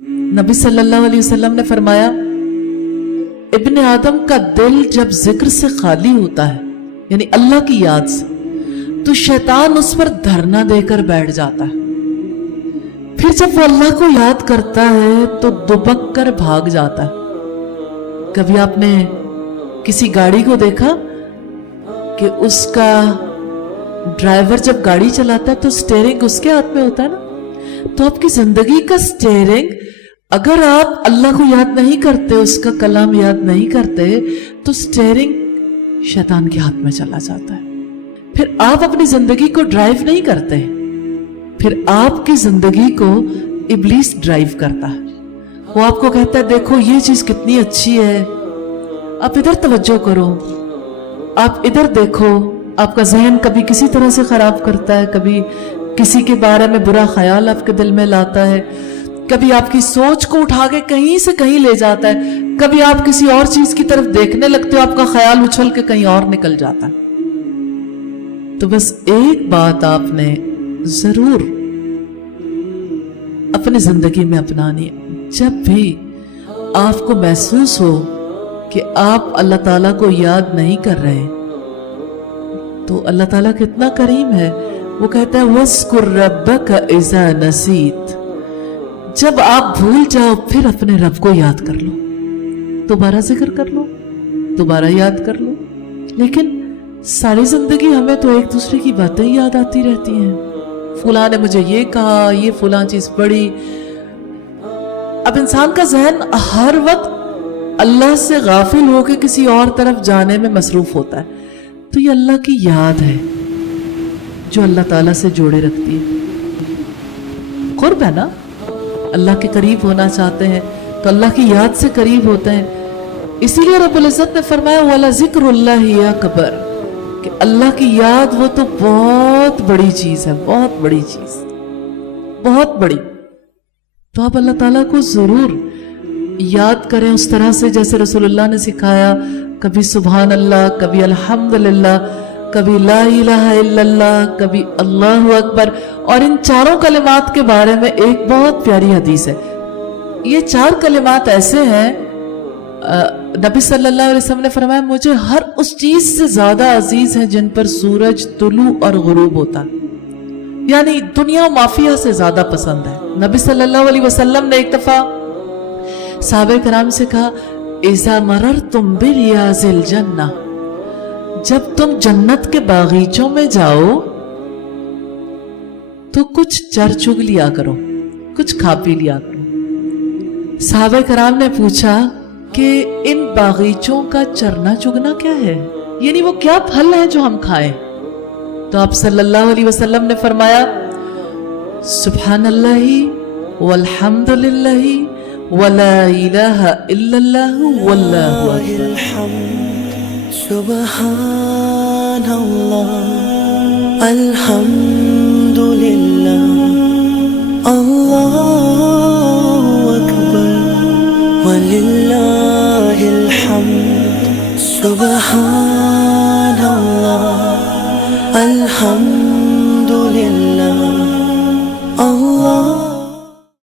नबी सल्लल्लाहु अलैहि वसल्लम ने फरमाया, इब्ने आदम का दिल जब जिक्र से खाली होता है, यानी अल्लाह की याद से, तो शैतान उस पर धरना देकर बैठ जाता है। फिर जब वो अल्लाह को याद करता है तो दुबक कर भाग जाता है। कभी आपने किसी गाड़ी को देखा कि उसका ड्राइवर जब गाड़ी चलाता है तो स्टीयरिंग उसके हाथ में होता है ना? तो आपकी जिंदगी का स्टीयरिंग, अगर आप अल्लाह को याद नहीं करते, उसका कलाम याद नहीं करते, तो स्टीयरिंग शैतान के हाथ में चला जाता है। फिर आप अपनी जिंदगी को ड्राइव नहीं करते, फिर आपकी जिंदगी को इब्लीस ड्राइव करता है। वो आपको कहता है, देखो ये चीज कितनी अच्छी है, आप इधर तवज्जो करो, आप इधर देखो। आपका जहन कभी किसी तरह से खराब करता है, कभी किसी के बारे में बुरा ख्याल आपके दिल में लाता है, कभी आपकी सोच को उठा के कहीं से कहीं ले जाता है, कभी आप किसी और चीज की तरफ देखने लगते हो, आपका ख्याल उछल के कहीं और निकल जाता है। तो बस एक बात आपने जरूर अपनी जिंदगी में अपनानी है। जब भी आपको महसूस हो कि आप अल्लाह ताला को याद नहीं कर रहे, तो अल्लाह ताला कितना करीम है। वो कहता है, वस्कुर रब्बका इज़ा नसीत, जब आप भूल जाओ फिर अपने रब को याद कर लो, दोबारा जिक्र कर लो, दोबारा याद कर लो। लेकिन सारी जिंदगी हमें तो एक दूसरे की बातें याद आती रहती हैं। फुला ने मुझे ये कहा, ये फुला चीज पड़ी। अब इंसान का जहन हर वक्त अल्लाह से गाफिल होकर किसी और तरफ जाने में मसरूफ होता है। तो ये अल्लाह की याद है जो अल्लाह ताला से जोड़े रखती है। कुर्ब है ना, अल्लाह के करीब होना चाहते हैं तो अल्लाह की याद से करीब होते हैं। इसीलिए रब्बुल इज्जत ने फरमाया, वाला जिक्रुल्लाहि अकबर, कि अल्लाह की याद वो तो बहुत बड़ी चीज है, बहुत बड़ी चीज, बहुत बड़ी। तो आप अल्लाह ताला को जरूर याद करें उस तरह से जैसे रसूलुल्लाह ने सिखाया। कभी सुभान अल्लाह, कभी अल्हम्दुलिल्लाह, कभी ला इलाहा इल्लल्लाह, कभी अल्लाहु अकबर। और इन चारों कलिमात के बारे में एक बहुत प्यारी हदीस है। ये चार कलिमात ऐसे हैं, नबी सल्लल्लाहु अलैहि वसल्लम ने फरमाया, मुझे हर उस चीज से ज्यादा अजीज है जिन पर सूरज तुलू और गुरूब होता, यानी दुनिया माफिया से ज्यादा पसंद है। नबी सल्लल्लाहु अलैहि वसल्लम ने एक दफा साहबे कराम से कहा, इज़ा मररतुम बिरियाज़िल जन्नह, जब तुम जन्नत के बागीचों में जाओ तो कुछ चर चुग लिया करो, कुछ खा पी लिया करो। साहबे कराम ने पूछा कि इन बागीचों का चरना चुगना क्या है, यानी वो क्या फल है जो हम खाएं? तो आप सल्लल्लाहु अलैहि वसल्लम ने फरमाया, सुब्हानल्लाहि वल्हम्दुलिल्लाहि वला इलाहा इल्लल्लाहु वल्लाहु अकबर। सुब्हानल्लाह अल्हम्दुलिल्लाह अल्लाहु अकबर वलिल्लाहिल हम्द। सुब्हानल्लाह अल्हम्दुलिल्लाह